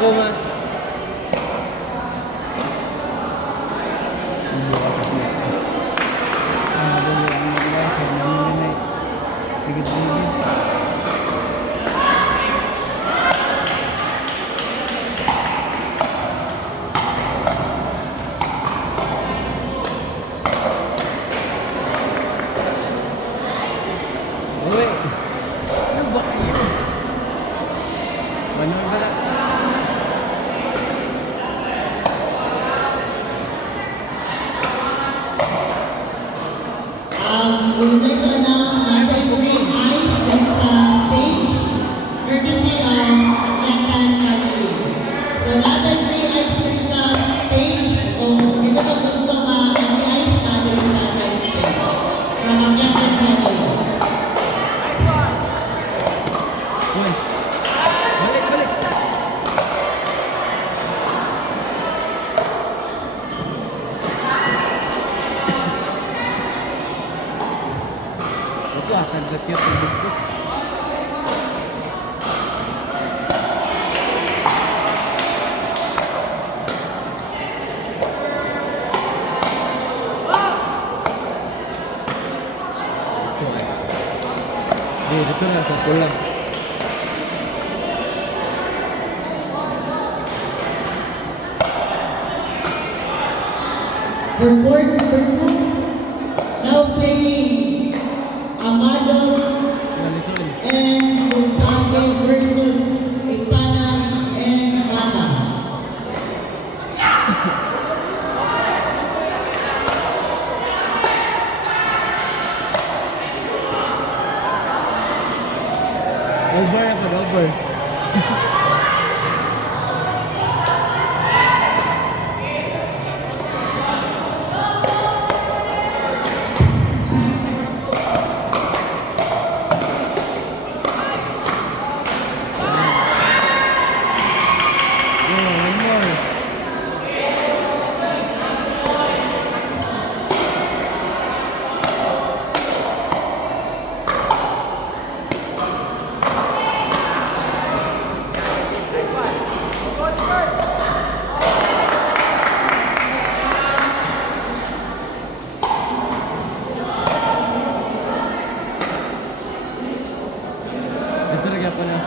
goma. Uy, ano ba kayo? Manood ba na? We would like to announce that there will be ice that is stage, courtesy of Mekan family. So natin free ice that is stage, kung isa ka gusto ma-ice na there is stage from Mekan family. Uy, balik, balik. Ito akan sa cute ng bugkos. Dito na sa pulang. For court number 2, now playing Amado and Bumpage versus Ipana and Mata. Over ako, over. One more. Ito lagi ako na.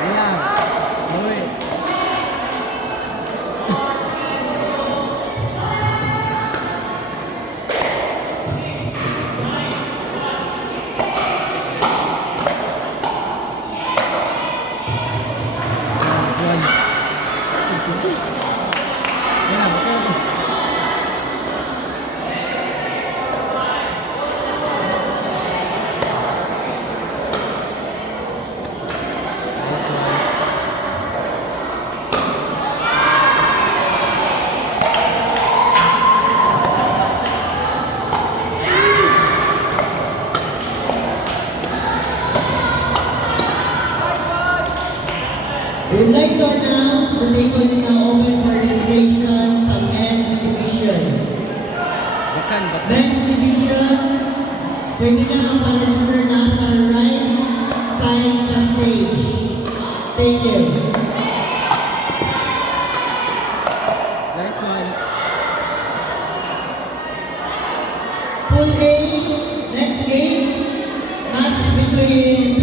Ayan. Uy. One. Ayan, okay. We would like to announce the table is now open for registration sa men's division. Bakan, bakan. Men's division, pwede na magpa-register na sa right side sa stage. Thank you. Nice one. Pool A, next game, match between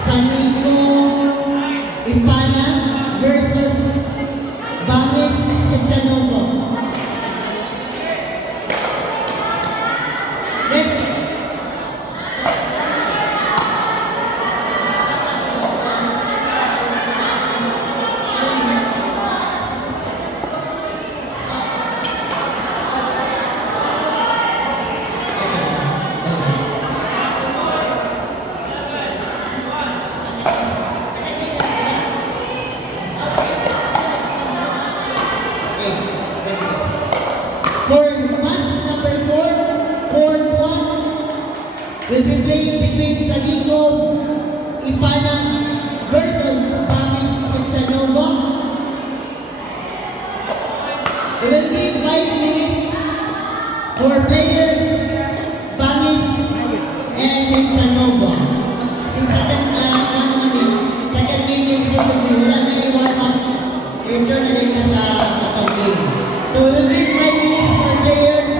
Sanico Ipana versus Bamis Echanovo. Next. For match number 4, Court 1 will be played between Sanico Ipana versus Bamis Echanova. players, Bangis and Hechanova. Since second game is basically wala na yung warm-up, return na rin ka sa atong game. So we will leave 5 minutes for players,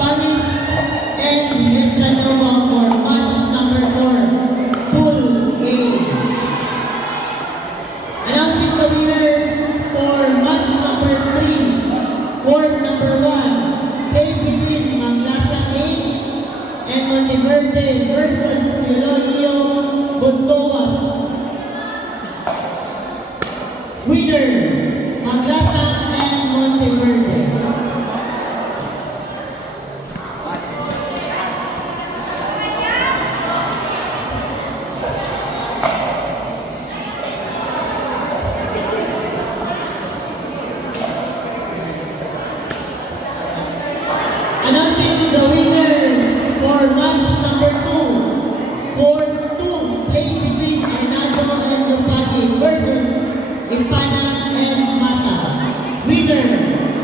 Bangis and Hechanova for match number 4, Pool A. Announcing the winners for match number 3, court number 1, played between Manglasa A and Monteverde versus Eloio Buntoas. Winner, Manglasa and Monteverde. Announcing the winners for match number 2, court 2, played between Arnaldo and Lupagi versus Impana and Mata. Winner,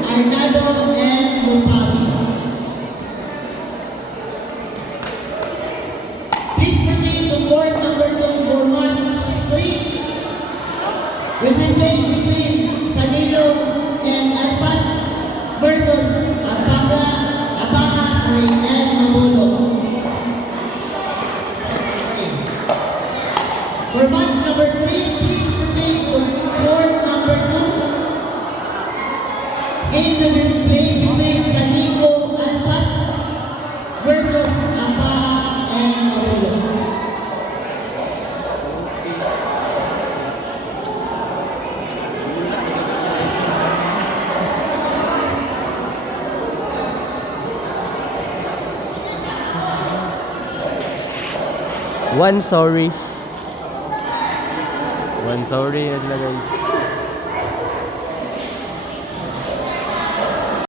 Arnaldo and Lupagi. Please proceed to court number 2 for match 3. Will be played between Sanilo and Alpas versus Abaga, and Mabulo. For match number 3, please proceed to court number 2. Game will be played between Sanico Alpas versus Abaha and Mabulo. One sorry na sila guys.